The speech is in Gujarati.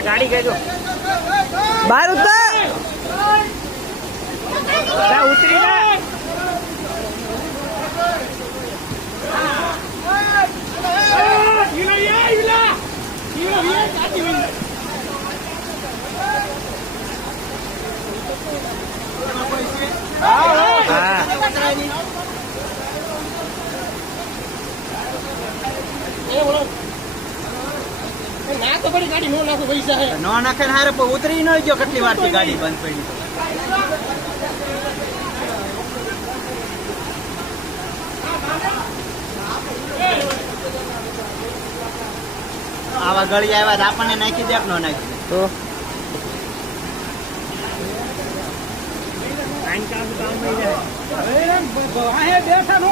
ગાડી કહેજો બહાર ઉતર ઉતરી જા નો નાખે હારે ઉતરી ન ગયો કેટલી વાર થી ગાડી બંધ પડી આવા ગળી આવ્યા આપણને નાખી દે નો નાખી તો બેઠા નો